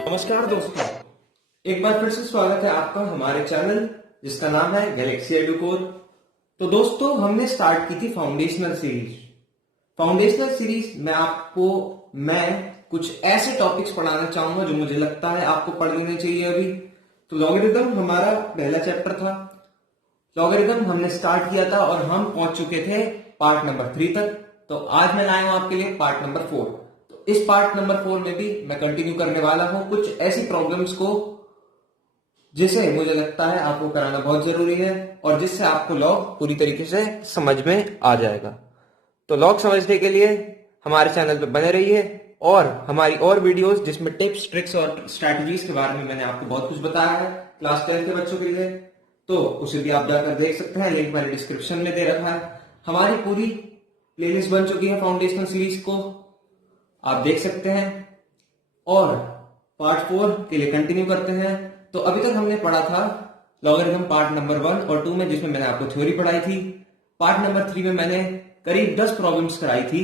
नमस्कार दोस्तों, एक बार फिर से स्वागत है आपका हमारे चैनल जिसका नाम है गैलेक्सी एडुकोर। तो दोस्तों, हमने स्टार्ट की थी फाउंडेशनल सीरीज। फाउंडेशनल सीरीज में आपको मैं कुछ ऐसे टॉपिक्स पढ़ाना चाहूंगा जो मुझे लगता है आपको पढ़ लेने चाहिए अभी। तो लॉगरिथम हमारा पहला चैप्टर था। लॉगरिथम हमने स्टार्ट किया था और हम पहुंच चुके थे पार्ट नंबर 3 तक। तो आज मैं लाया हूं आपके लिए पार्ट नंबर 4। तो इस पार्ट नंबर 4 में भी मैं कंटिन्यू करने वाला हूं कुछ ऐसी प्रॉब्लम्स को जिसे मुझे लगता है आपको कराना बहुत जरूरी है और जिससे आपको लॉग पूरी तरीके से समझ में आ जाएगा। तो लॉग समझने के लिए हमारे चैनल पे बने रहिए और हमारी और वीडियोस जिसमें टिप्स, ट्रिक्स और स्ट्रैटेजीज के बारे में मैंने आपको बहुत कुछ बताया है क्लास 10 के बच्चों के लिए, तो उसे भी आप जाकर देख सकते हैं। लिंक मैंने डिस्क्रिप्शन में दे रखा है। हमारी पूरी प्लेलिस्ट बन चुकी है फाउंडेशनल सीरीज को, आप देख सकते हैं। और पार्ट 4 के लिए कंटिन्यू करते हैं। तो अभी तक हमने पढ़ा था लॉगरिथम पार्ट नंबर 1 और 2 में, जिसमें मैंने आपको थ्योरी पढ़ाई थी। पार्ट नंबर 3 में मैंने करीब 10 प्रॉब्लम्स कराई थी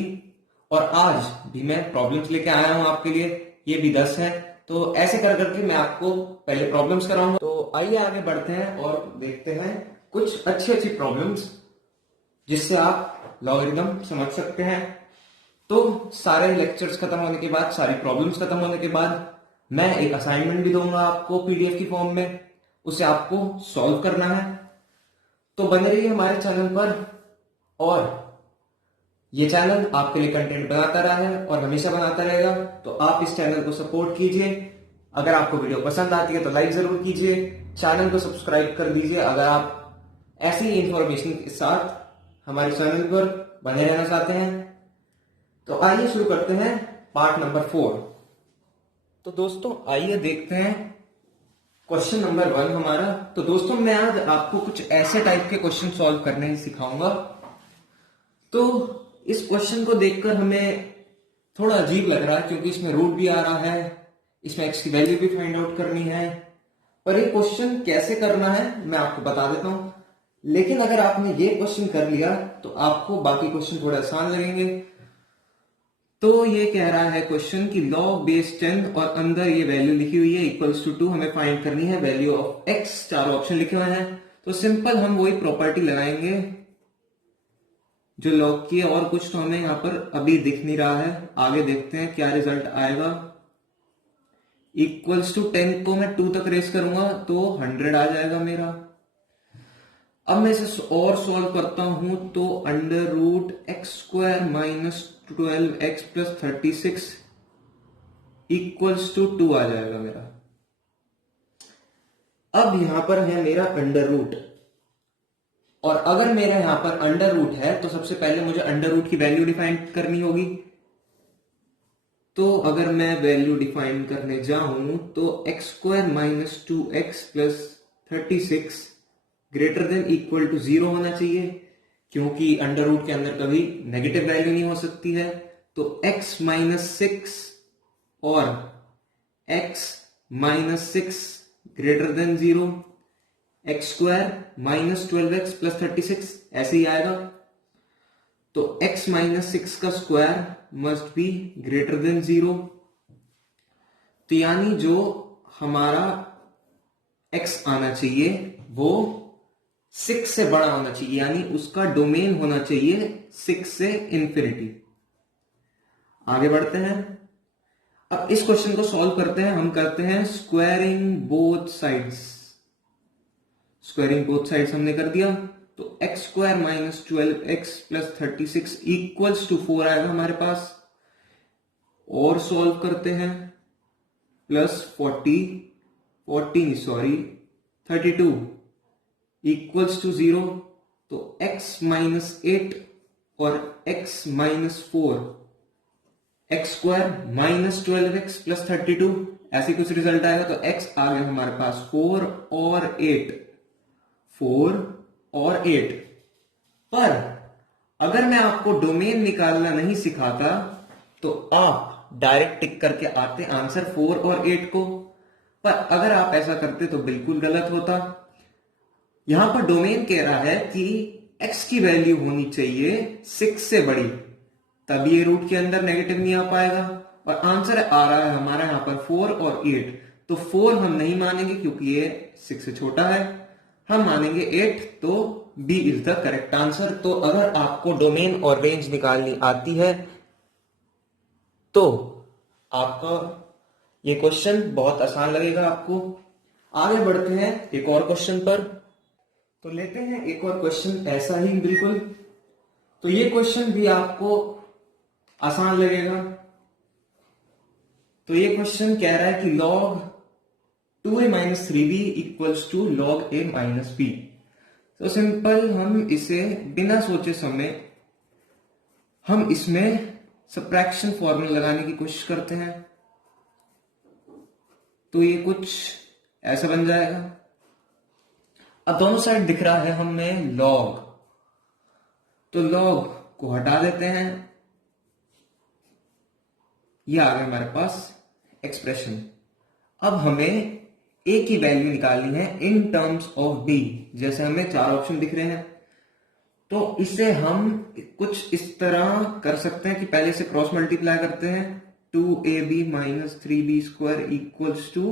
और आज भी मैं प्रॉब्लम्स लेके आया हूं आपके लिए, ये भी 10 है। तो ऐसे कर करके मैं आपको पहले प्रॉब्लम्स कराऊंगा। तो आइए आगे बढ़ते हैं और देखते हैं कुछ अच्छी अच्छी प्रॉब्लम्स जिससे आप लॉगरिथम समझ सकते हैं। तो सारे लेक्चर्स खत्म होने के बाद, सारी प्रॉब्लम्स खत्म होने के बाद मैं एक असाइनमेंट भी दूंगा आपको पीडीएफ की फॉर्म में, उसे आपको सॉल्व करना है। तो बने रहिए हमारे चैनल पर और ये चैनल आपके लिए कंटेंट बनाता रहा है और हमेशा बनाता रहेगा। तो आप इस चैनल को सपोर्ट कीजिए। अगर आपको वीडियो पसंद आती है तो लाइक जरूर कीजिए, चैनल को सब्सक्राइब कर दीजिए अगर आप ऐसी इंफॉर्मेशन के साथ हमारे चैनल पर बने रहना चाहते हैं। तो आइए शुरू करते हैं पार्ट नंबर 4। तो दोस्तों आइए देखते हैं क्वेश्चन नंबर 1 हमारा। तो दोस्तों मैं आज आपको कुछ ऐसे टाइप के क्वेश्चन सॉल्व करने सिखाऊंगा। तो इस क्वेश्चन को देखकर हमें थोड़ा अजीब लग रहा है क्योंकि इसमें रूट भी आ रहा है, इसमें एक्स की वैल्यू भी फाइंड आउट करनी है। पर ये क्वेश्चन कैसे करना है मैं आपको बता देता हूं। लेकिन अगर आपने ये क्वेश्चन कर लिया तो आपको बाकी क्वेश्चन थोड़े आसान लगेंगे। तो ये कह रहा है क्वेश्चन कि लॉग बेस 10 और अंदर ये वैल्यू लिखी हुई है इक्वल्स टू 2, हमें फाइंड करनी है वैल्यू ऑफ एक्स। चार ऑप्शन लिखे हुए हैं। तो सिंपल हम वही प्रॉपर्टी लगाएंगे जो लॉग की है और कुछ तो हमें यहां पर अभी दिख नहीं रहा है। आगे देखते हैं क्या रिजल्ट आएगा। इक्वल्स टू 10 को मैं 2 तक रेस करूंगा तो 100 आ जाएगा मेरा। अब मैं इसे और सॉल्व करता हूं तो under root x square minus 12x plus 36 equals to 2 आ जाएगा मेरा। अब यहां पर है मेरा अंडर रूट, और अगर मेरा यहां पर अंडर रूट है तो सबसे पहले मुझे अंडर रूट की वैल्यू डिफाइन करनी होगी। तो अगर मैं वैल्यू डिफाइन करने जाऊं तो x square minus 2x plus 36 greater than equal to 0 होना चाहिए, क्योंकि अंडर रूट के अंदर कभी नेगेटिव वैल्यू नहीं हो सकती है। तो x माइनस 6 और x minus 6 greater than 0, x square minus 12x plus 36 ऐसे ही आएगा। तो x माइनस 6 का square must be greater than 0। तो यानी जो हमारा x आना चाहिए वो 6 से बड़ा होना चाहिए, यानी उसका डोमेन होना चाहिए 6 से इंफिनिटी। आगे बढ़ते हैं। अब इस क्वेश्चन को सॉल्व करते हैं। हम करते हैं squaring both sides. Squaring both sides हमने कर दिया तो x square minus 12x plus 36 equals to 4 आएगा हमारे पास। और सॉल्व करते हैं प्लस 32 इक्वल्स टू 0। तो x माइनस 8 और x minus 4, x square minus 12x plus 32 ऐसे कुछ रिजल्ट आएगा। तो x आ गया हमारे पास 4 और 8, 4 और 8। पर अगर मैं आपको डोमेन निकालना नहीं सिखाता तो आप डायरेक्ट टिक करके आते आंसर 4 और 8 को। पर अगर आप ऐसा करते तो बिल्कुल गलत होता। यहां पर डोमेन कह रहा है कि x की वैल्यू होनी चाहिए 6 से बड़ी। तब ये रूट के अंदर नेगेटिव नहीं आ पाएगा। और आंसर आ रहा है हमारा यहाँ पर 4 और 8। तो 4 हम नहीं मानेंगे क्योंकि ये 6 से छोटा है, हम मानेंगे 8। तो B is the correct answer. तो अगर आपको डोमेन और रेंज निकालनी आती है तो आपका ये क्वेश्चन बहुत आसान लगेगा आपको। आगे बढ़ते हैं एक और क्वेश्चन पर। तो लेते हैं एक और क्वेश्चन ऐसा ही बिल्कुल। तो ये क्वेश्चन भी आपको आसान लगेगा। तो ये क्वेश्चन कह रहा है कि log 2a minus 3b equals to log a minus b। तो सिंपल, हम इसे बिना सोचे समय हम इसमें सबट्रैक्शन फॉर्मूला लगाने की कोशिश करते हैं। तो ये कुछ ऐसा बन जाएगा। अब दोनों साइड दिख रहा है हमें log, तो log को हटा देते हैं। ये आ गया हमारे पास एक्सप्रेशन। अब हमें a की वैल्यू निकालनी है इन टर्म्स ऑफ b। जैसे हमें 4 ऑप्शन दिख रहे हैं, तो इसे हम कुछ इस तरह कर सकते हैं कि पहले से क्रॉस मल्टीप्लाई करते हैं। 2ab minus 3b square equals to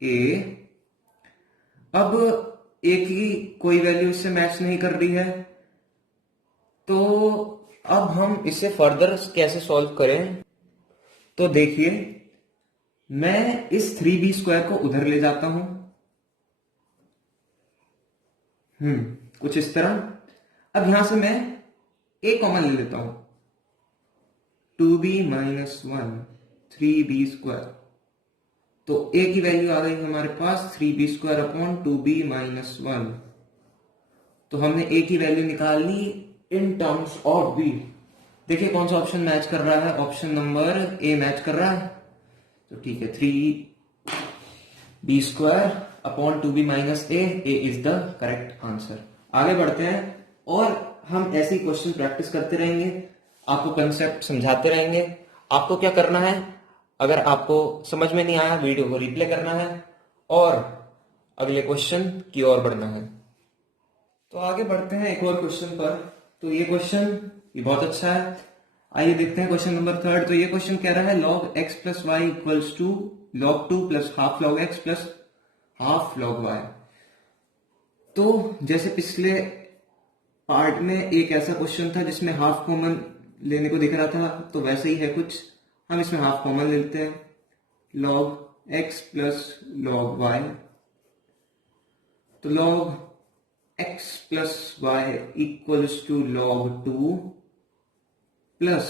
a। अब a की कोई वैल्यू इससे मैच नहीं कर रही है, तो अब हम इसे फर्दर कैसे सॉल्व करें। तो देखिए, मैं इस 3b स्क्वायर को उधर ले जाता हूं, कुछ इस तरह। अब यहां से मैं a कॉमन ले लेता हूं, 2b माइनस 1 3b स्क्वायर। तो a की वैल्यू आ गई हमारे पास 3b square upon 2b minus 1। तो हमने a की वैल्यू निकालनी इन टर्म्स ऑफ b। देखिए कौन सा ऑप्शन मैच कर रहा है, ऑप्शन नंबर a मैच कर रहा है। तो ठीक है, 3b square upon 2b minus a is the correct answer. आगे बढ़ते हैं और हम ऐसे ही क्वेश्चन प्रैक्टिस करते रहेंगे, आपको कंसेप्ट समझाते रहेंगे। आपको क्या करना है, अगर आपको समझ में नहीं आया वीडियो को रिप्ले करना है और अगले क्वेश्चन की ओर बढ़ना है। तो आगे बढ़ते हैं एक और क्वेश्चन पर। तो ये क्वेश्चन ये बहुत अच्छा है। आइए देखते हैं क्वेश्चन नंबर 3। तो ये क्वेश्चन कह रहा है log x plus y equals to log 2 plus half log x plus half log y। तो जैसे पिछले पार्ट में एक ऐसा क्वेश्चन था जिसमें हाफ कॉमन लेने को दिख रहा था, तो वैसे ही है कुछ। हम इसमें हाफ कॉमन लेते हैं, log x plus log y। तो log x plus y equals to log 2 plus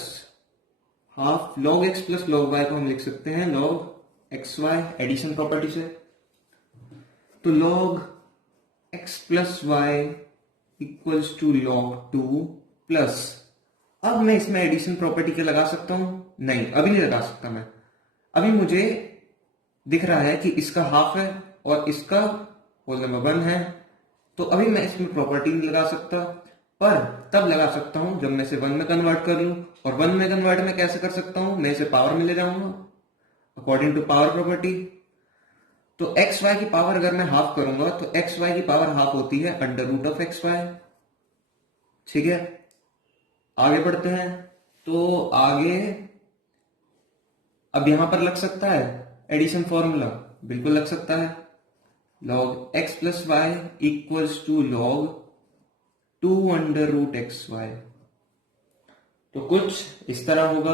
half log x plus log y को हम लिख सकते हैं log xy एडिशन प्रॉपर्टी से। तो log x plus y equals to log 2 plus, अब मैं इसमें एडिशन प्रॉपर्टी के लगा सकता हूं? नहीं, अभी नहीं लगा सकता मैं। अभी मुझे दिख रहा है कि इसका हाफ है और इसका होल नंबर 1 है, तो अभी मैं इसमें प्रॉपर्टी नहीं लगा सकता, पर तब लगा सकता हूं जब मैं इसे 1 में कन्वर्ट कर लूं। और 1 में कन्वर्ट मैं कैसे कर सकता हूं, मैं इसे पावर में ले जाऊंगा अकॉर्डिंग टू पावर प्रॉपर्टी। तो एक्स वाई की पावर अगर मैं हाफ करूंगा तो एक्स वाई की पावर हाफ होती है under root of x y. ठीक है, आगे बढ़ते हैं। तो आगे अब यहां पर लग सकता है एडिशन फॉर्मूला, बिल्कुल लग सकता है। log x plus y equals to log 2 under root x y. तो कुछ इस तरह होगा।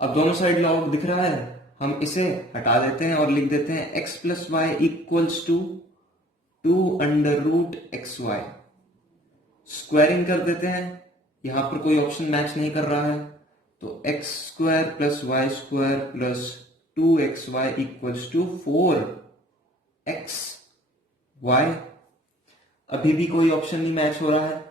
अब दोनों साइड log दिख रहा है, हम इसे हटा देते हैं और लिख देते हैं x plus y equals to 2 under root x y. Squaring कर देते हैं, यहां पर कोई ऑप्शन मैच नहीं कर रहा है, तो x square plus y square plus 2xy equals to 4x y। अभी भी कोई ऑप्शन नहीं मैच हो रहा है।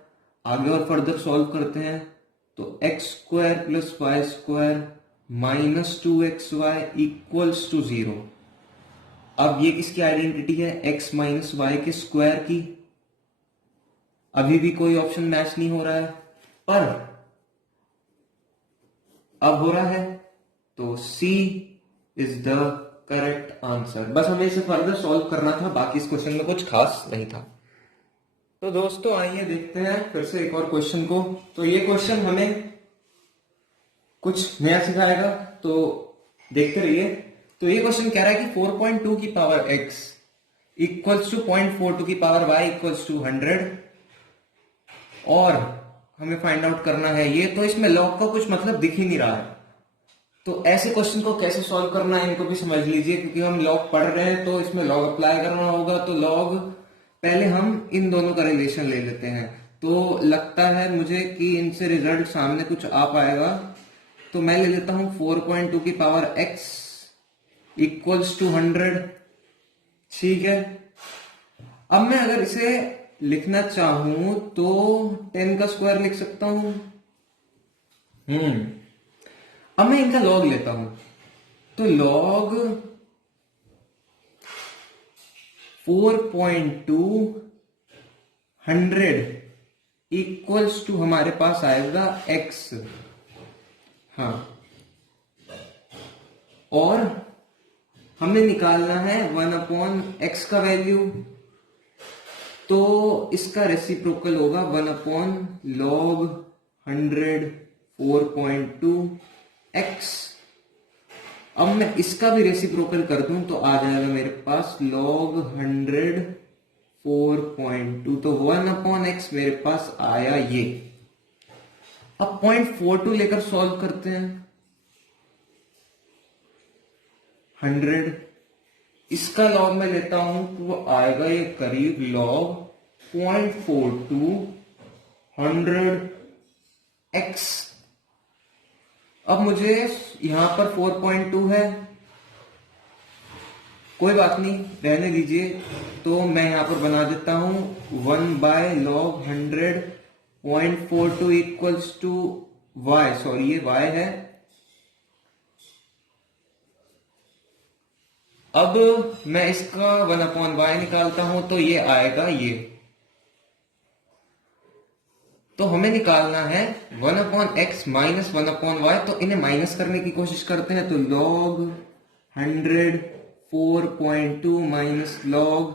आगे और फर्दर सॉल्व करते हैं, तो x square plus y square minus 2xy equals to 0। अब ये किसकी आइडेंटिटी है, x माइनस वाई के स्क्वायर की। अभी भी कोई ऑप्शन मैच नहीं हो रहा है, पर अब हो रहा है, तो C is the correct answer. बस हमें इसे फर्दर सॉल्व करना था, बाकी इस क्वेश्चन में कुछ खास नहीं था। तो दोस्तों आइए देखते हैं फिर से एक और क्वेश्चन को। तो ये क्वेश्चन हमें कुछ नया सिखाएगा, तो देखते रहिए। तो ये क्वेश्चन कह रहा है कि 4.2 की पावर x इक्वल्स टू 0.42 की पावर y इक्वल्स टू 100 और हमें फाइंड आउट करना है ये। तो इसमें लॉग का कुछ मतलब दिख ही नहीं रहा है, तो ऐसे क्वेश्चन को कैसे सॉल्व करना है इनको भी समझ लीजिए, क्योंकि हम लॉग पढ़ रहे हैं तो इसमें लॉग अप्लाई करना होगा। तो लॉग पहले हम इन दोनों का रिलेशन ले लेते हैं, तो लगता है मुझे कि इनसे रिजल्ट सामने कुछ आ पाएगा। तो मैं ले लेता हूं 4.2 की पावर x इक्वल्स टू 100। ठीक है, अब मैं अगर इसे लिखना चाहूं तो 10 का स्क्वायर लिख सकता हूं। अब मैं इनका लॉग लेता हूं, तो लॉग 4.2 100 इक्वल्स टू हमारे पास आएगा x। हाँ, और हमने निकालना है 1/x का वैल्यू, तो इसका रेसिप्रोकल होगा 1/log 100 4.2x। अब मैं इसका भी रेसिप्रोकल कर दूं तो आ जाएगा मेरे पास log 100 4.2, तो 1/x मेरे पास आया ये। अब 0.42 लेकर सॉल्व करते हैं। 100 इसका लॉग मैं लेता हूं तो वो आएगा ये करीब log 0.42 100x। अब मुझे यहां पर 4.2 है, कोई बात नहीं, रहने दीजिए। तो मैं यहां पर बना देता हूं 1/log 100 0.42 equals to y, sorry ये y है। अब मैं इसका 1/y निकालता हूं तो ये आएगा ये। तो हमें निकालना है 1/x माइनस 1/y, तो इन्हें माइनस करने की कोशिश करते हैं। तो log 100 4.2 माइनस log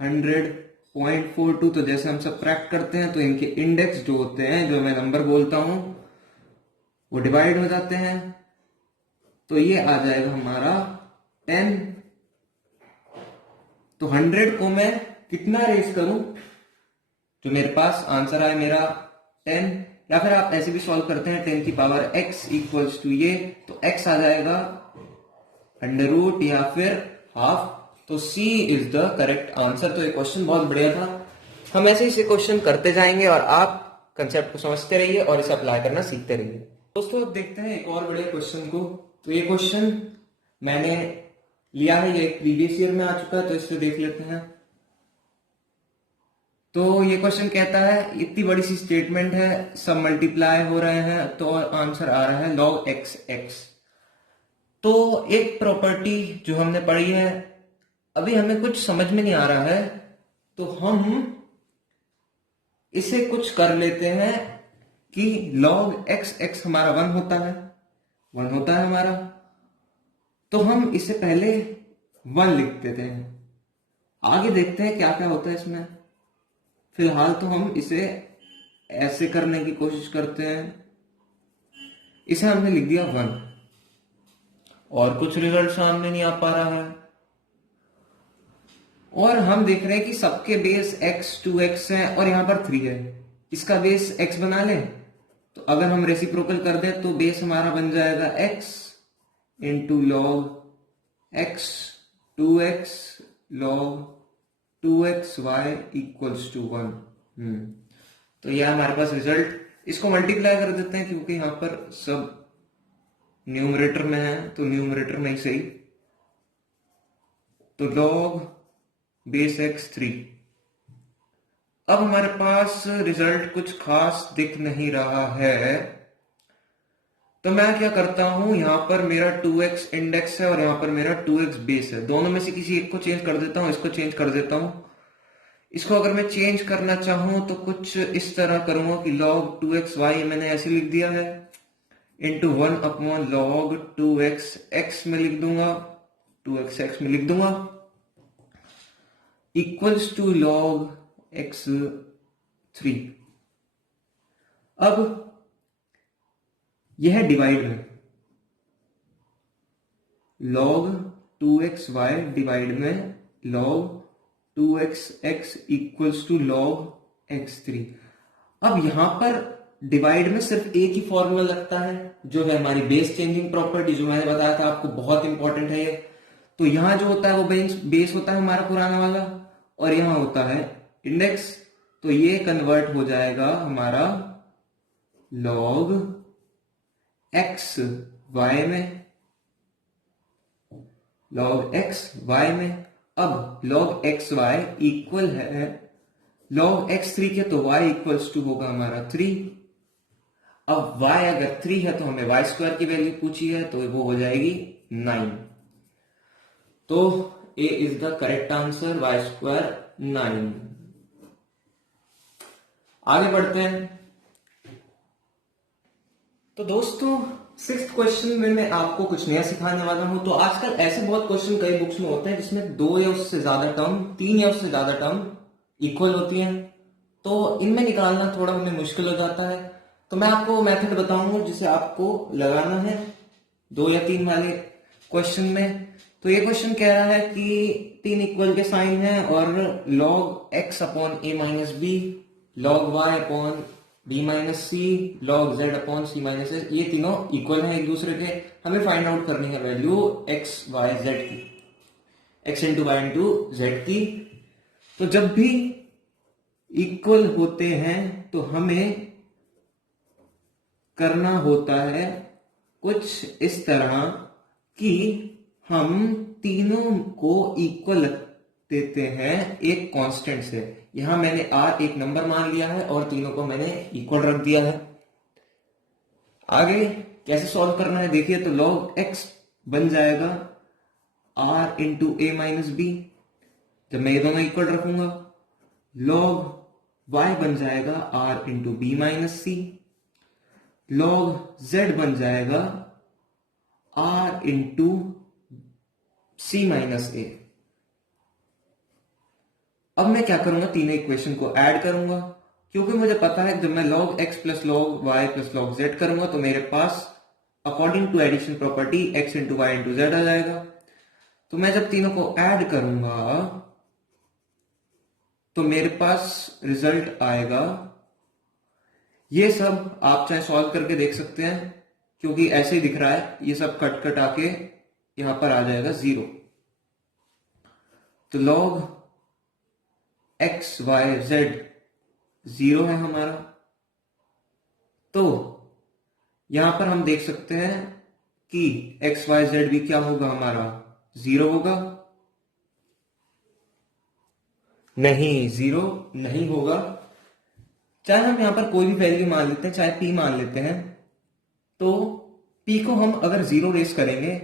100 0.42, तो जैसे हम सबट्रैक्ट करते हैं तो इनके इंडेक्स जो होते हैं, जो मैं नंबर बोलता हूं, वो डिवाइड हो जाते हैं। तो ये आ जाएगा हमारा 10। तो 100 को मैं कितना रेज करूं, जो मेरे पास आंसर आए मेरा 10, या फिर आप ऐसे भी सॉल्व करते हैं 10 की पावर x इक्वल्स टू ये, तो x आ जाएगा अंडर रूट या फिर हाफ। तो C is the correct answer. तो ये क्वेश्चन बहुत बढ़िया था, हम ऐसे ही क्वेश्चन करते जाएंगे और आप कंसेप्ट को समझते रहिए और इसे अप्लाई करना सीखते रहिए। दोस्तों अब देखते हैं एक और बढ़िया क्वेश्चन को। तो ये क्वेश्चन मैंने लिया है, ये प्रीवियस ईयर में आ चुका है, तो इसे देख लेते हैं। तो ये क्वेश्चन कहता है इतनी बड़ी सी स्टेटमेंट है, सब मल्टीप्लाई हो रहे हैं, तो आंसर आ रहा है log x। तो एक प्रॉपर्टी जो हमने पढ़ी है, अभी हमें कुछ समझ में नहीं आ रहा है, तो हम इसे कुछ कर लेते हैं कि log x हमारा 1 होता है, 1 होता है हमारा। तो हम इसे पहले 1 लिख देते हैं, आगे देखते हैं क्या क्या होता है इसमें। फिलहाल तो हम इसे ऐसे करने की कोशिश करते हैं। इसे हमने लिख दिया 1 और कुछ रिजल्ट सामने नहीं आ पा रहा है, और हम देख रहे हैं कि सबके बेस x 2x है और यहां पर 3 है। इसका बेस x बना लें, तो अगर हम रेसिप्रोकल कर दें तो बेस हमारा बन जाएगा x into log x 2x log 2xy equals to 1। तो यह हमारे पास रिजल्ट, इसको मल्टीप्लाई कर देते हैं क्योंकि यहां पर सब न्यूमरेटर में है, तो न्यूमरेटर में ही सही। तो log बेस x 3। अब हमारे पास रिजल्ट कुछ खास दिख नहीं रहा है, तो मैं क्या करता हूं, यहां पर मेरा 2x इंडेक्स है और यहां पर मेरा 2x बेस है, दोनों में से किसी एक को चेंज कर देता हूं। इसको चेंज कर देता हूं। इसको अगर मैं चेंज करना चाहूं तो कुछ इस तरह करूंगा कि log 2xy मैंने ऐसे लिख दिया है, इंटू 1/log 2x x में लिख दूंगा, 2x x में लिख दूंगा, इक्वल्स टू log x 3। अब यह है डिवाइड में, log 2xy डिवाइड में log 2xx equals to log x3। अब यहां पर डिवाइड में सिर्फ एक ही फॉर्मूला लगता है, जो है हमारी बेस चेंजिंग प्रॉपर्टी, जो मैंने बताया था आपको, बहुत इंपॉर्टेंट है ये। तो यहां जो होता है वो बेस होता है हमारा पुराना वाला, और यहां होता है इंडेक्स। तो ये कन्वर्ट हो जाएगा हमारा log x y में, log x y में। अब log x y इक्वल है log x3 के, तो y इक्वल्स टू होगा हमारा 3। अब y अगर 3 है तो हमें y स्क्वायर की वैल्यू पूछी है, तो वो हो जाएगी 9। तो A is the correct answer, y square 9। आगे बढ़ते हैं। तो दोस्तों 6th क्वेश्चन में मैं आपको कुछ नया सिखाने वाला हूं। तो आजकल ऐसे बहुत क्वेश्चन कई बुक्स में होते हैं जिसमें 2 या उससे ज्यादा टर्म, 3 या उससे ज्यादा टर्म इक्वल होती हैं, तो इनमें निकालना थोड़ा हमें मुश्किल हो जाता है। तो मैं आपको मेथड बताऊंगा जिसे आपको लगाना है 2 या 3 वाले क्वेश्चन में। तो ये क्वेश्चन कह रहा है कि 3 इक्वल के साइन है और log x upon a minus b, log y upon b minus c, log z upon c minus s, ये तीनों इक्वल हैं एक दूसरे के। हमें फाइंड आउट करनी है वैल्यू x y z की, x into y into z की। तो जब भी इक्वल होते हैं तो हमें करना होता है कुछ इस तरह कि हम तीनों को इक्वल देते हैं एक कांस्टेंट से। यहां मैंने r एक नंबर मान लिया है और तीनों को मैंने इक्वल रख दिया है। आगे कैसे सॉल्व करना है देखिए। तो log x बन जाएगा r इंटू ए माइनस बी, जब मैं ये दोनों इक्वल रखूंगा। log y बन जाएगा r into B minus c, log z बन जाएगा r इंटू सी माइनस ए। अब मैं क्या करूंगा, तीनों इक्वेशन को ऐड करूंगा, क्योंकि मुझे पता है जब मैं log x plus log y plus log z करूंगा तो मेरे पास according to addition property x into y into z आ जाएगा। तो मैं जब तीनों को ऐड करूंगा तो मेरे पास रिजल्ट आएगा। ये सब आप चाहे सॉल्व करके देख सकते हैं, क्योंकि ऐसे ही दिख रहा है, ये सब कट कट आके यहां पर आ जाएगा 0। तो log x y z 0 है हमारा। तो यहां पर हम देख सकते हैं कि x y z भी क्या होगा हमारा, 0 होगा। नहीं, 0 नहीं होगा। चाहे हम यहां पर कोई भी वैल्यू मान लेते हैं, चाहे p मान लेते हैं, तो p को हम अगर 0 रेस करेंगे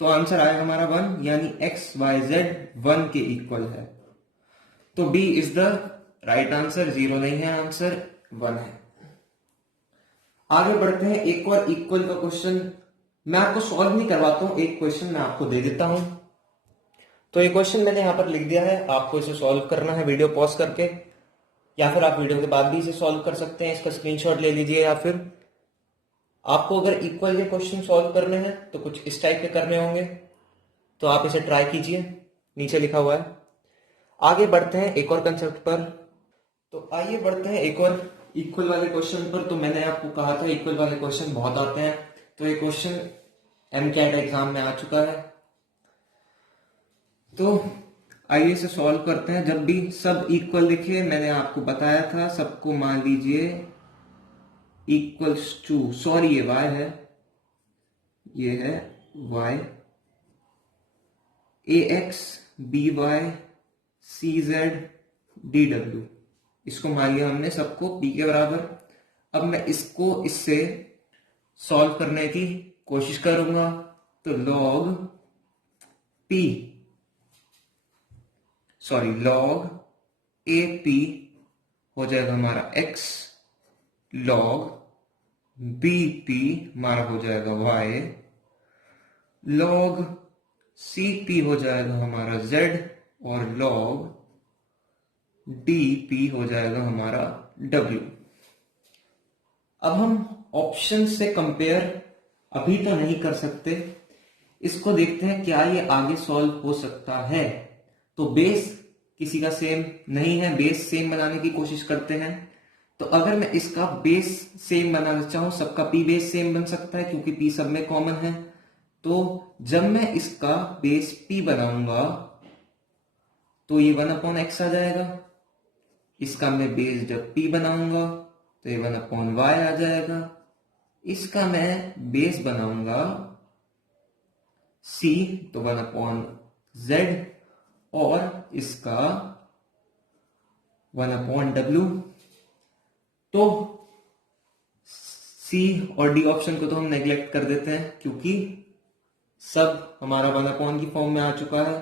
तो आंसर आएगा हमारा 1, यानी x y z 1 के इक्वल है। तो B is the right answer, 0 नहीं है आंसर, 1 है। आगे बढ़ते हैं। एक और इक्वल का क्वेश्चन मैं आपको सॉल्व नहीं करवाता हूं, एक क्वेश्चन मैं आपको दे देता हूं। तो ये क्वेश्चन मैंने यहां पर लिख दिया है, आपको इसे सॉल्व करना है वीडियो पॉज करके, या फिर आप वीडियो के बाद भी इसे सॉल्व कर सकते हैं। इसका स्क्रीनशॉट ले लीजिए, या फिर आपको अगर इक्वल के क्वेश्चन सॉल्व करने हैं तो कुछ इस टाइप के करने होंगे, तो आप इसे ट्राई कीजिए, नीचे लिखा हुआ है। आगे बढ़ते हैं एक और कंसेप्ट पर। तो आइए बढ़ते हैं एक और इक्वल वाले क्वेश्चन पर। तो मैंने आपको कहा था इक्वल वाले क्वेश्चन बहुत आते हैं, तो ये क्वेश्चन MCAT एग्जाम में आ चुका है। तो आइए इसे सॉल्व करते हैं। जब भी सब इक्वल लिखे, मैंने आपको बताया था सबको मान लीजिए इक्वल्स टू, सॉरी ये y है, ये है y, ax by cz dw, इसको मान लिया हमने सबको p के बराबर। अब मैं इसको इससे सॉल्व करने की कोशिश करूंगा। तो log AP हो जाएगा हमारा x, log BP हमारा हो जाएगा y, log CP हो जाएगा हमारा z, और log DP हो जाएगा हमारा w। अब हम ऑप्शन से कंपेयर अभी तो नहीं कर सकते, इसको देखते हैं क्या ये आगे सॉल्व हो सकता है। तो बेस किसी का सेम नहीं है, बेस सेम बनाने की कोशिश करते हैं। तो अगर मैं इसका बेस सेम बनाना चाहूं, सबका पी बेस सेम बन सकता है क्योंकि पी सब में कॉमन है। तो जब मैं इसका बेस पी बनाऊंगा तो ये 1/x आ जाएगा। इसका मैं बेस जब p बनाऊंगा तो ये 1/y आ जाएगा। इसका मैं बेस बनाऊंगा c तो 1/z, और इसका 1/w। तो c और d ऑप्शन को तो हम नेग्लेक्ट कर देते हैं क्योंकि सब हमारा 1/ की फॉर्म में आ चुका है।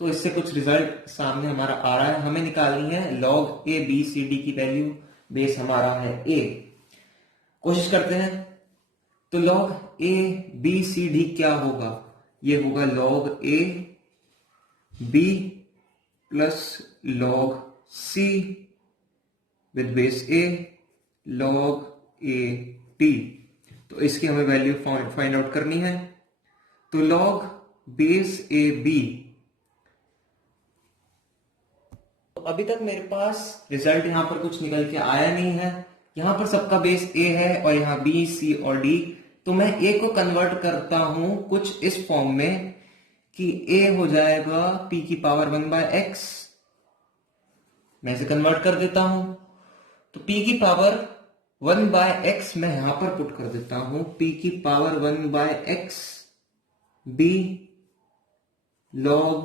तो इससे कुछ रिजल्ट सामने हमारा आ रहा है। हमें निकालनी है log a b c d की वैल्यू। बेस हमारा है a। कोशिश करते हैं। तो log a b c d क्या होगा? ये होगा log a b plus log c with base a log a t। तो इसकी हमें वैल्यू फाइंड आउट करनी है। तो log बेस a b, तो अभी तक मेरे पास रिजल्ट यहां पर कुछ निकल के आया नहीं है। यहां पर सबका बेस a है और यहां b c और d। तो मैं a को कन्वर्ट करता हूं कुछ इस फॉर्म में कि a हो जाएगा p की पावर 1/x। मैं इसे कन्वर्ट कर देता हूं। तो p की पावर 1/x मैं यहां पर पुट कर देता हूं, p की power 1/x b log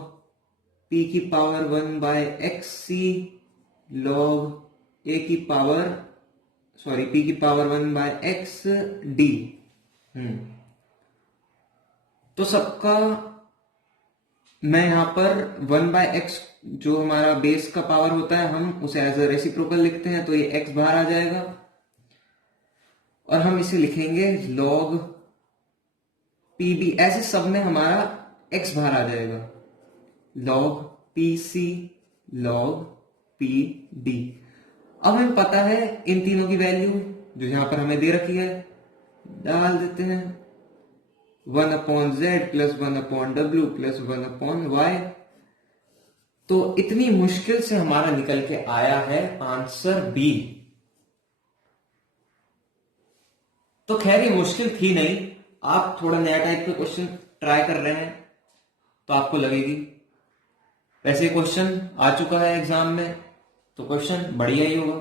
p की पावर 1/xc log p की पावर 1/xd। तो सबका मैं यहां पर 1/x जो हमारा बेस का पावर होता है हम उसे एज अ रेसिप्रोकल लिखते हैं, तो ये x बाहर आ जाएगा और हम इसे लिखेंगे log pb। ऐसे सब में हमारा x बाहर आ जाएगा, log pc log pd। अब हमें पता है इन तीनों की वैल्यू जो यहां पर हमें दे रखी है, डाल देते हैं 1/z plus 1/w plus 1/y। तो इतनी मुश्किल से हमारा निकल के आया है आंसर बी। तो खैर ये मुश्किल थी नहीं, आप थोड़ा नया टाइप का क्वेश्चन ट्राई कर रहे हैं तो आपको लगेगी। वैसे क्वेश्चन आ चुका है एग्जाम में तो क्वेश्चन बढ़िया ही होगा।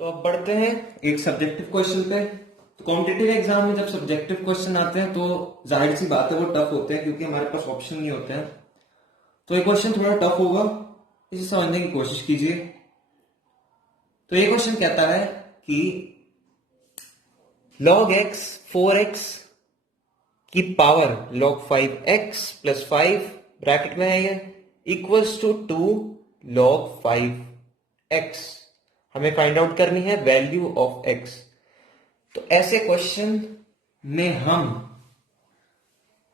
तो अब बढ़ते हैं एक सब्जेक्टिव क्वेश्चन पे। तो कॉम्पिटिटिव एग्जाम में जब सब्जेक्टिव क्वेश्चन आते हैं तो जाहिर सी बात है वो टफ होते हैं क्योंकि हमारे पास ऑप्शन नहीं होते हैं। तो ये क्वेश्चन थोड़ा टफ होगा, इसे समझने की कोशिश कीजिए। तो ये क्वेश्चन कहता है कि log x 4x की power log 5x plus 5 bracket में है ये इक्वल्स टू 2 log 5x। हमें फाइंड आउट करनी है वैल्यू ऑफ x। तो ऐसे क्वेश्चन में हम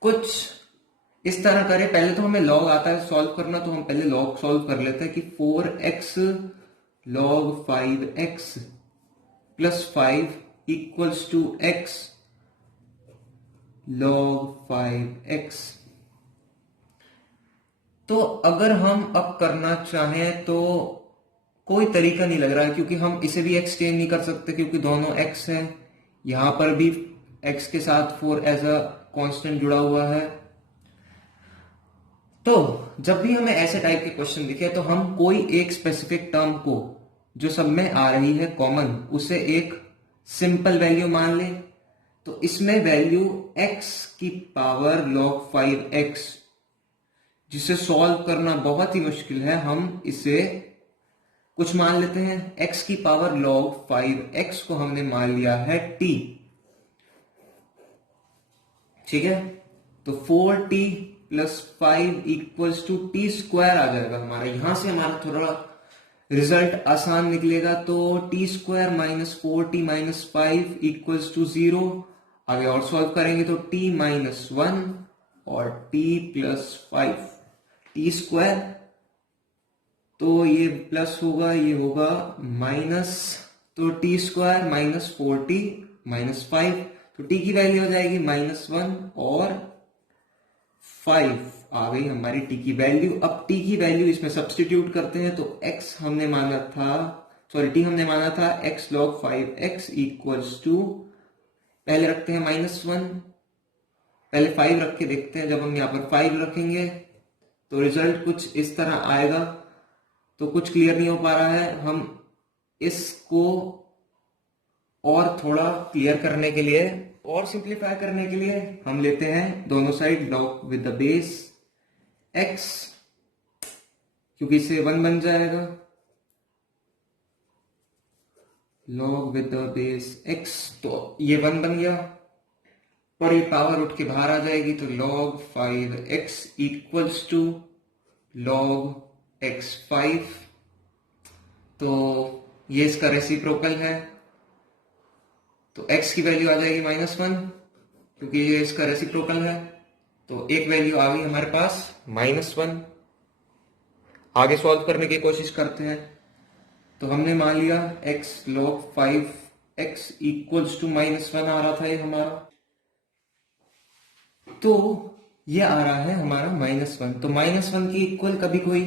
कुछ इस तरह करें। पहले तो हमें log आता है सॉल्व करना, तो हम पहले log सॉल्व कर लेते हैं कि 4x log 5x plus 5 equals to x log 5x। तो अगर हम अब करना चाहें तो कोई तरीका नहीं लग रहा है क्योंकि हम इसे भी एक्सचेंज नहीं कर सकते क्योंकि दोनों x है। यहां पर भी x के साथ 4 एज अ कांस्टेंट जुड़ा हुआ है। तो जब भी हमें ऐसे टाइप के क्वेश्चन दिखे तो हम कोई एक स्पेसिफिक टर्म को जो सब में आ रही है कॉमन उसे एक सिंपल वैल्यू मान ले। तो इसमें वैल्यू x की पावर log 5x, जिसे सॉल्व करना बहुत ही मुश्किल है, हम इसे कुछ मान लेते हैं। x की पावर log 5x को हमने मान लिया है t। ठीक है, तो 4t plus 5 equals to t square आ जाएगा हमारा। यहां से हमारा थोड़ा रिजल्ट आसान निकलेगा। तो t square minus 4t minus 5 equals to 0। आगे और सॉल्व करेंगे तो t माइनस 1 और t प्लस 5 टी स्क्वायर, तो ये प्लस होगा, ये होगा माइनस तो t square minus 4t minus 5, तो टी की वैल्यू हो जाएगी -1 और 5 आ गई हमारी टी की वैल्यू। अब टी की वैल्यू इसमें सब्स्टिट्यूट करते हैं, तो x हमने माना था, सॉरी टी हमने माना था x log 5x equals to, पहले रखते हैं -1, पहले 5 रख के देखते हैं। जब हम यहाँ पर 5 रखेंगे तो रिजल्ट कुछ इस तरह आएगा। तो कुछ क्लियर नहीं हो पा रहा है, हम इसको और थोड़ा क्लियर करने के लिए और सिंप्लीफाई करने के लिए हम लेते हैं दोनों side log with the base x, क्योंकि इससे 1 बन जाएगा, log with the base x, तो ये 1 बन गया और ये पावर उठ के बाहर आ जाएगी। तो log 5x equals to log x5, तो ये इसका रेसिप्रोकल है, तो x की वैल्यू आ जाएगी -1 क्योंकि ये इसका रेसिप्रोकल है। तो एक वैल्यू आ गई हमारे पास -1। आगे सॉल्व करने की कोशिश करते हैं। तो हमने मान लिया x log 5x equals to -1 आ रहा था ये हमारा, तो ये आ रहा है हमारा -1। तो -1 की इक्वल कभी कोई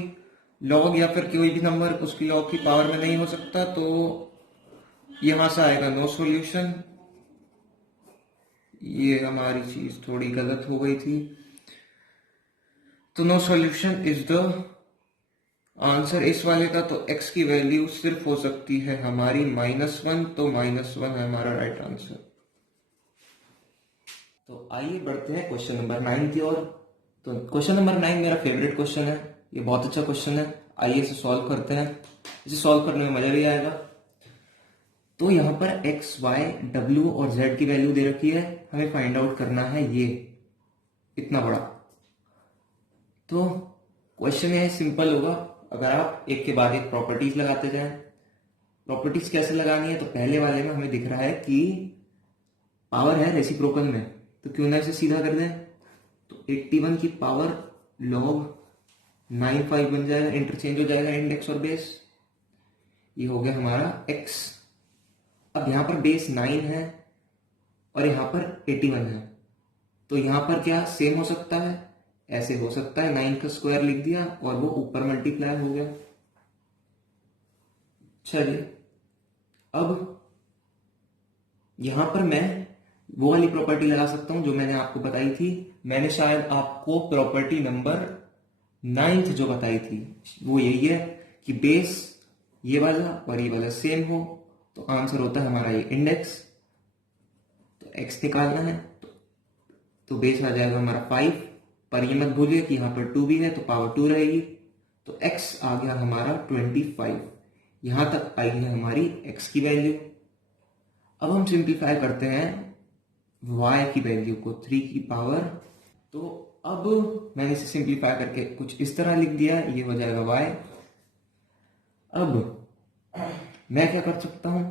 लॉग या फिर कोई भी नंबर उसकी लॉग की पावर में नहीं हो सकता, तो ये वहां से आएगा नो सॉल्यूशन। ये हमारी चीज थोड़ी गलत हो गई थी, तो no solution is the answer इस वाले का। तो x की वैल्यू सिर्फ हो सकती है हमारी -1, तो -1 है हमारा राइट आंसर। तो आइए बढ़ते हैं क्वेश्चन नंबर 9 की ओर। तो क्वेश्चन नंबर 9 मेरा फेवरेट क्वेश्चन है, ये बहुत अच्छा क्वेश्चन है। आइए इसे सॉल्व करते हैं, इसे सॉल्व करने में मजा भी आएगा। तो यहाँ पर x, y, w और z की वैल्यू दे रखी है, हमें फाइंड आउट करना है ये इतना बड़ा। तो क्वेश्चन ये सिंपल होगा, अगर आप एक के बाद एक प्रॉपर्टीज लगाते जाएं। प्रॉपर्टीज कैसे लगानी है, तो पहले वाले में हमें दिख रहा है कि पावर है रेसिप्रोकल में, तो क्यों ना इसे सीधा कर दें। तो 81 की पावर log 95 बन जाएगा, इंटरचेंज हो जाएगा इंडेक्स और बेस, ये हो गया हमारा x। अब यहां पर बेस 9 है और यहां पर 81 है, तो यहां पर क्या सेम हो सकता है, ऐसे हो सकता है 9 का स्क्वायर लिख दिया और वो ऊपर मल्टीप्लाई हो गया। चलिए अब यहां पर मैं वो वाली प्रॉपर्टी लगा सकता हूं जो मैंने आपको बताई थी। मैंने शायद आपको प्रॉपर्टी नंबर 9th जो बताई थी वो यही है कि बेस ये वाला और ये वाला सेम हो, तो आंसर होता है हमारा ये इंडेक्स। तो x निकालना है, तो बेस आ जाएगा हमारा 5, पर ये मत भूलिए कि यहाँ पर 2 भी है तो पावर 2 रहेगी। तो x आ गया हमारा 25, यहां तक आई है हमारी x की वैल्यू। अब हम सिंप्लीफाई करते हैं y की वैल्यू को 3 की पावर। तो अब मैंने इसे सिंप्लीफाई करके कुछ इस तरह लिख दिया, ये हो जाएगा y। अब मैं क्या कर सकता हूं,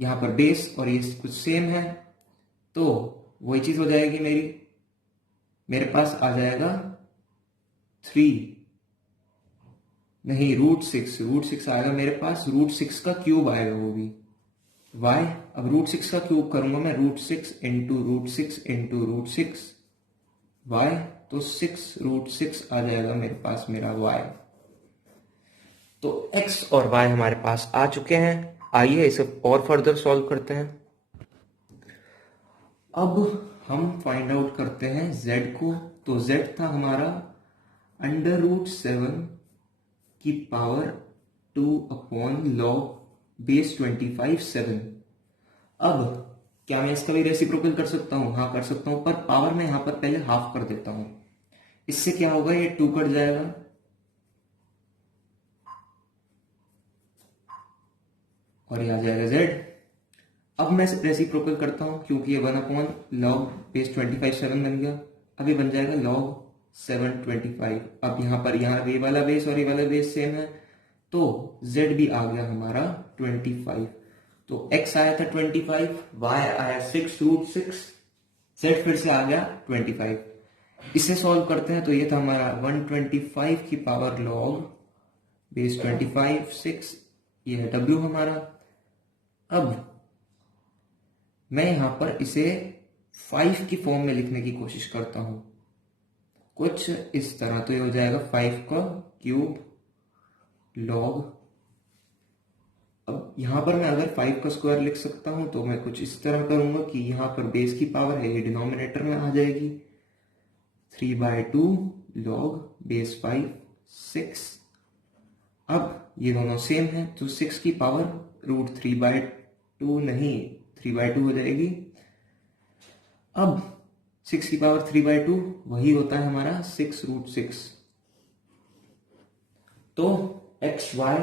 यहां पर बेस और ये कुछ सेम है, तो वही चीज हो जाएगी मेरे पास आ जाएगा 3 नहीं √6 आएगा मेरे पास, √6 का क्यूब आएगा वो भी y। अब √6 का क्यूब करूंगा मैं, √6 इंटू √6 इंटू √6 y, तो 6√6 आ जाएगा मेरे पास मेरा y। तो x और y हमारे पास आ चुके हैं। आइए इसे और फर्दर सॉल्व करते हैं। अब हम फाइंड आउट करते हैं z को। तो z था हमारा √7 की पावर 2/log बेस 25 7। अब क्या मैं इसका भी रेसिप्रोकल कर सकता हूं? हाँ कर सकता हूं, पर पावर में यहां पर पहले हाफ कर देता हूं। इससे क्या होगा, ये 2 कट जाएगा और ये आ जाएगा z। अब मैं रेसिप्रोकल करता हूं क्योंकि ये 1/log बेस 25 7 बन गया। अब ये बन जाएगा log 7 25। अब यहां पर ये वाला बेस और ये वाला बेस सेम है, तो z भी आ गया हमारा 25। तो x आया था 25, y आया 6√6, z फिर से आ गया 25। इसे सॉल्व करते हैं, तो ये था हमारा 125 की पावर log बेस 25 6, ये है w हमारा। अब मैं यहां पर इसे 5 की फॉर्म में लिखने की कोशिश करता हूं, कुछ इस तरह। तो ये हो जाएगा 5 का क्यूब लॉग। अब यहां पर मैं अगर 5 का स्क्वायर लिख सकता हूं तो मैं कुछ इस तरह करूंगा कि यहां पर बेस की पावर है, ये डिनोमिनेटर में आ जाएगी। 3/2 लॉग बेस 5 6। अब ये दोनों सेम है तो 6 की पावर √3/2 नहीं 3/2 हो जाएगी। अब 6 की पावर 3/2 वही होता है हमारा 6√6। तो x, y,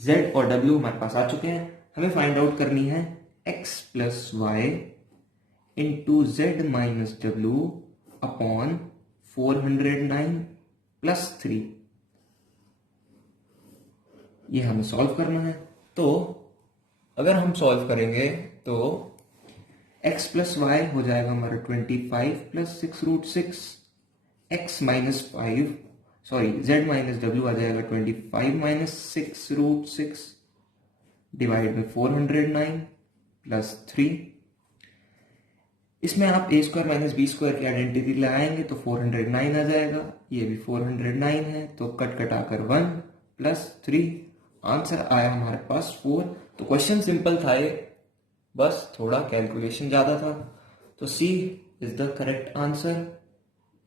z और w हमारे पास आ चुके हैं। हमें फाइंड आउट करनी है x plus y into z minus डब्ल्यू अपॉन 409 प्लस 3। ये हमें सॉल्व करना है। तो अगर हम सॉल्व करेंगे तो x प्लस वाई हो जाएगा हमारा 25 प्लस 6√6, x minus 5 sorry z minus डब्ल्यू आ जाएगा 25 माइनस 6√6 डिवाइड बाई 409 प्लस 3। इसमें आप a square minus b square की आइडेंटिटी लगाएंगे तो 409 आ जाएगा। ये भी 409 है तो कट कटाकर 1 प्लस 3। आंसर आया हमारे पास 4। तो क्वेश्चन सिंपल था ये, बस थोड़ा कैलकुलेशन ज्यादा था। तो C is the correct answer.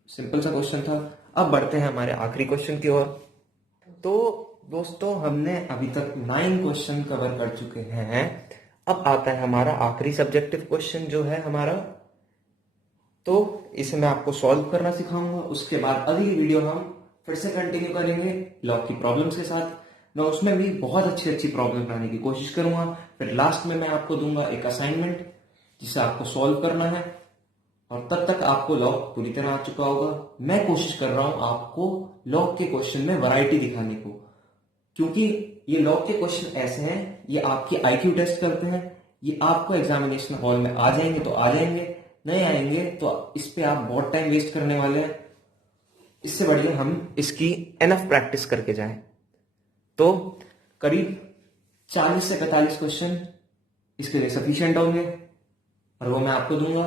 Simple सा क्वेश्चन था। अब बढ़ते हैं हमारे आखिरी क्वेश्चन की ओर। तो दोस्तों हमने अभी तक 9 क्वेश्चन कवर कर चुके हैं। अब आता है हमारा आखिरी सब्जेक्टिव क्वेश्चन जो है हमारा। तो इसे मैं आपको सॉल्व करना सिखाऊंगा। उसके बाद अगली वीडियो हम फिर से कंटिन्यू करेंगे लॉग की प्रॉब्लम्स के साथ। मैं उसमें भी बहुत अच्छी अच्छी प्रॉब्लम बनाने की कोशिश करूंगा। फिर लास्ट में मैं आपको दूंगा एक असाइनमेंट जिसे आपको सॉल्व करना है, और तब तक आपको लॉग पूरी तरह आ चुका होगा। मैं कोशिश कर रहा हूं आपको लॉग के क्वेश्चन में वैरायटी दिखाने को, क्योंकि ये लॉग के क्वेश्चन ऐसे हैं, ये आपकी आईक्यू टेस्ट करते हैं। ये आपको एग्जामिनेशन हॉल में आ जाएंगे तो आ जाएंगे, नहीं आएंगे तो इस पे आप बहुत टाइम वेस्ट करने वाले हैं। इससे बढ़िया हम इसकी एनफ प्रैक्टिस करके जाएं। तो करीब 40 से 45 क्वेश्चन इसके लिए सफिशिएंट होंगे और वो मैं आपको दूंगा।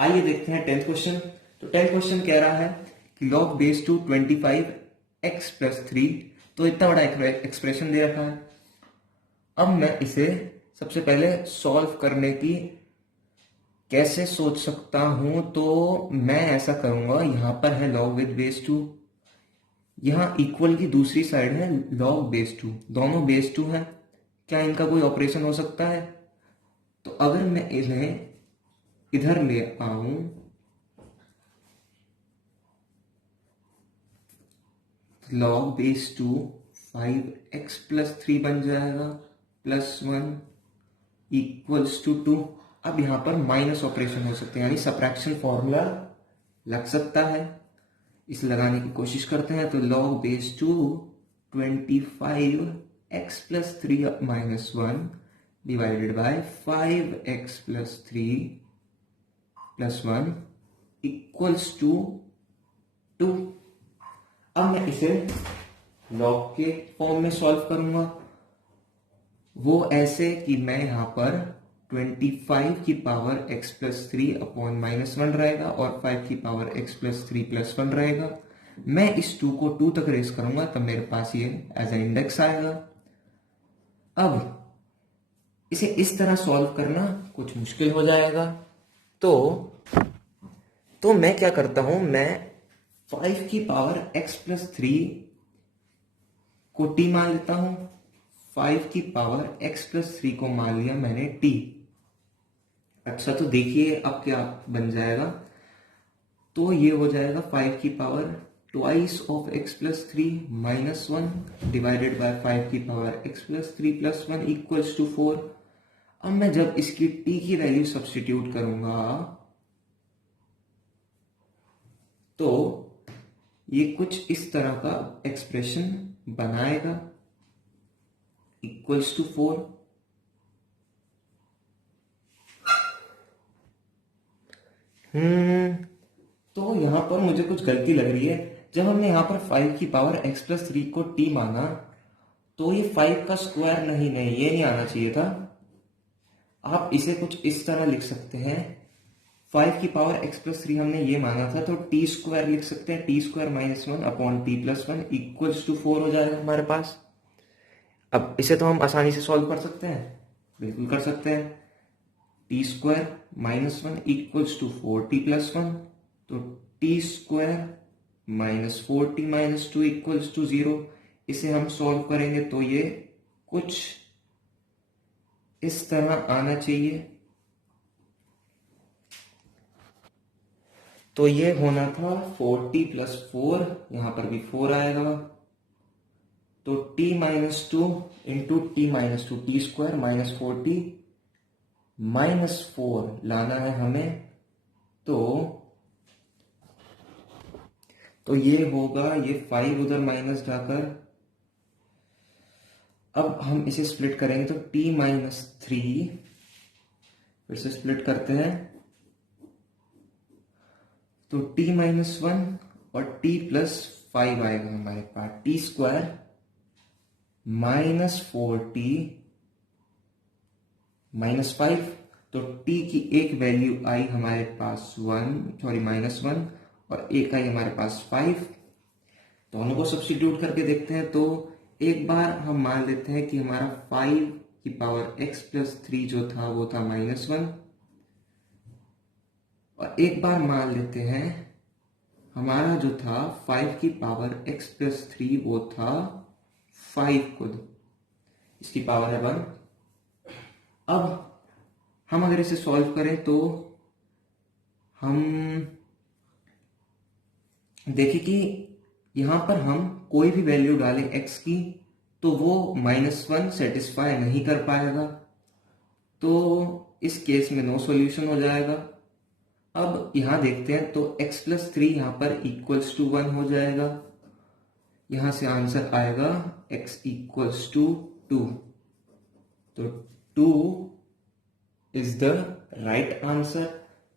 आइए देखते हैं 10th क्वेश्चन। तो 10th क्वेश्चन कह रहा है कि log base two 25 x plus 3। तो इतना बड़ा एक्सप्रेशन दे रखा है। अब मैं इसे सबसे पहले सॉल्व करने की कैसे सोच सकता हूं, तो मैं ऐसा करूंगा, यहां पर है log विद बेस 2, यहां इक्वल की दूसरी साइड है log बेस 2, दोनों बेस 2 है। क्या इनका कोई ऑपरेशन हो सकता है? तो अगर मैं इन्हें इधर ले आऊं log बेस 2 5x प्लस 3 बन जाएगा प्लस 1 इक्वल्स टू 2। अब यहां पर माइनस ऑपरेशन हो सकते हैं, यानी सबट्रैक्शन फॉर्मूला लग सकता है। इसे लगाने की कोशिश करते हैं। तो log base 2 25x plus 3 minus 1 divided by 5x plus 3 plus 1 equals to 2। अब मैं इसे log के फॉर्म में सॉल्व करूंगा, वो ऐसे कि मैं यहां पर 25 की power x plus 3 upon minus 1 रहेगा और 5 की पावर x प्लस 3 प्लस 1 रहेगा। मैं इस 2 को 2 तक रेस करूंगा तब मेरे पास ये एज ए इंडेक्स आएगा। अब इसे इस तरह सॉल्व करना कुछ मुश्किल हो जाएगा। तो मैं क्या करता हूं, मैं 5 की पावर x प्लस 3 को t मान लेता हूं। 5 की पावर x प्लस 3 को मान लिया मैंने t। अच्छा, तो देखिए अब क्या बन जाएगा। तो ये हो जाएगा 5 की power twice of x plus 3 minus 1 divided by 5 की power x plus 3 plus 1 equals to 4। अब मैं जब इसकी t की वैल्यू सब्स्टिट्यूट करूंगा तो ये कुछ इस तरह का एक्सप्रेशन बनाएगा इक्वल्स टू 4। तो यहां पर मुझे कुछ गलती लग रही है। जब हमने यहां पर 5 की पावर x प्लस 3 को t माना तो ये 5 का स्क्वायर नहीं, ये नहीं आना चाहिए था। आप इसे कुछ इस तरह लिख सकते हैं, 5 की पावर x प्लस 3 हमने ये माना था, तो टी स्क्वायर लिख सकते हैं, t square minus 1 upon t plus 1 equals to 4 हो जाएगा हमारे पास। अब इसे तो हम आसानी से सॉल्व कर सकते हैं, बिल्कुल कर सकते हैं। T square minus 1 equals to 4t plus 1, तो t square minus 4t minus 2 equals to 0। इसे हम सॉल्व करेंगे तो ये कुछ इस तरह आना चाहिए। तो ये होना था 4t प्लस 4, यहां पर भी 4 आएगा, तो t minus 2 into T minus 2, T square minus 4t minus 4 लाना है हमें, तो ये होगा, ये 5 उधर माइनस जाकर, अब हम इसे स्प्लिट करेंगे तो t माइनस 3, फिर से स्प्लिट करते हैं, तो t माइनस 1 और t प्लस 5 आएगा हमारे पास, t square minus 4t minus 5, तो t की एक वैल्यू आई हमारे पास माइनस 1 और एक आई हमारे पास 5। दोनों को सब्स्टिट्यूट करके देखते हैं, तो एक बार हम मान लेते हैं कि हमारा 5 की पावर x प्लस 3 जो था वो था माइनस 1, और एक बार मान लेते हैं हमारा जो था 5 की पावर x प्लस 3 वो था 5 खुद, इसकी पावर है 1। अब हम अगर इसे सॉल्व करें तो हम देखें कि यहां पर हम कोई भी वैल्यू डालें x की तो वो -1 सेटिस्फाई नहीं कर पाएगा, तो इस केस में नो सॉल्यूशन हो जाएगा। अब यहां देखते हैं तो x प्लस 3 यहां पर इक्वल्स टू 1 हो जाएगा, यहां से आंसर आएगा x इक्वल्स टू 2, तो 2 is the right answer.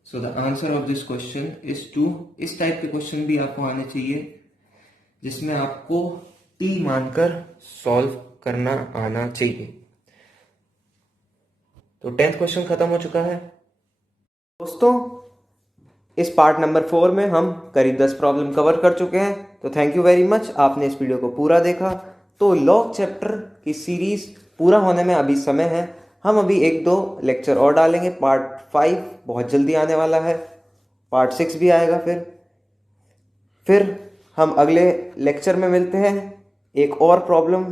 So the answer of this question is 2। इस टाइप के क्वेश्चन भी आपको आने चाहिए जिसमें आपको t मानकर सॉल्व करना आना चाहिए। तो 10th क्वेश्चन खत्म हो चुका है दोस्तों। इस पार्ट नंबर 4 में हम करीब 10 प्रॉब्लम कवर कर चुके हैं, तो थैंक यू वेरी मच, आपने इस वीडियो को पूरा देखा। तो लॉग चैप्टर की सीरीज पूरा होने में अभी समय है, हम अभी 1-2 लेक्चर और डालेंगे। पार्ट 5 बहुत जल्दी आने वाला है, पार्ट 6 भी आएगा। फिर हम अगले लेक्चर में मिलते हैं एक और प्रॉब्लम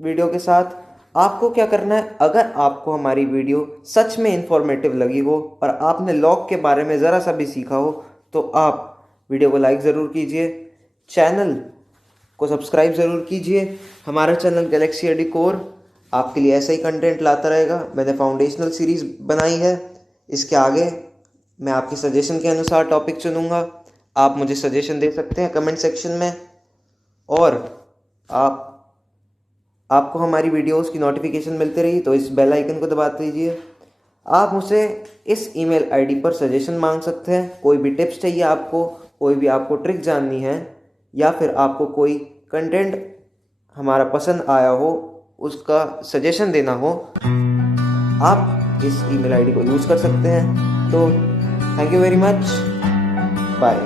वीडियो के साथ। आपको क्या करना है, अगर आपको हमारी वीडियो सच में इंफॉर्मेटिव लगी हो और आपने लॉग के बारे में ज़रा सा भी सीखा हो, तो आप वीडियो को लाइक ज़रूर कीजिए, चैनल को सब्सक्राइब ज़रूर कीजिए। हमारा चैनल गैलेक्सी एडुकोर आपके लिए ऐसा ही कंटेंट लाता रहेगा। मैंने फाउंडेशनल सीरीज़ बनाई है, इसके आगे मैं आपके सजेशन के अनुसार टॉपिक चुनूंगा। आप मुझे सजेशन दे सकते हैं कमेंट सेक्शन में, और आपको हमारी वीडियोस की नोटिफिकेशन मिलती रही तो इस बेल आइकन को दबा दीजिए। आप मुझसे इस ईमेल आईडी पर सजेशन मांग सकते हैं, कोई भी टिप्स चाहिए आपको, कोई भी आपको ट्रिक जाननी है, या फिर आपको कोई कंटेंट हमारा पसंद आया हो उसका सजेशन देना हो, आप इस ईमेल आईडी को यूज़ कर सकते हैं। तो thank you very much, bye.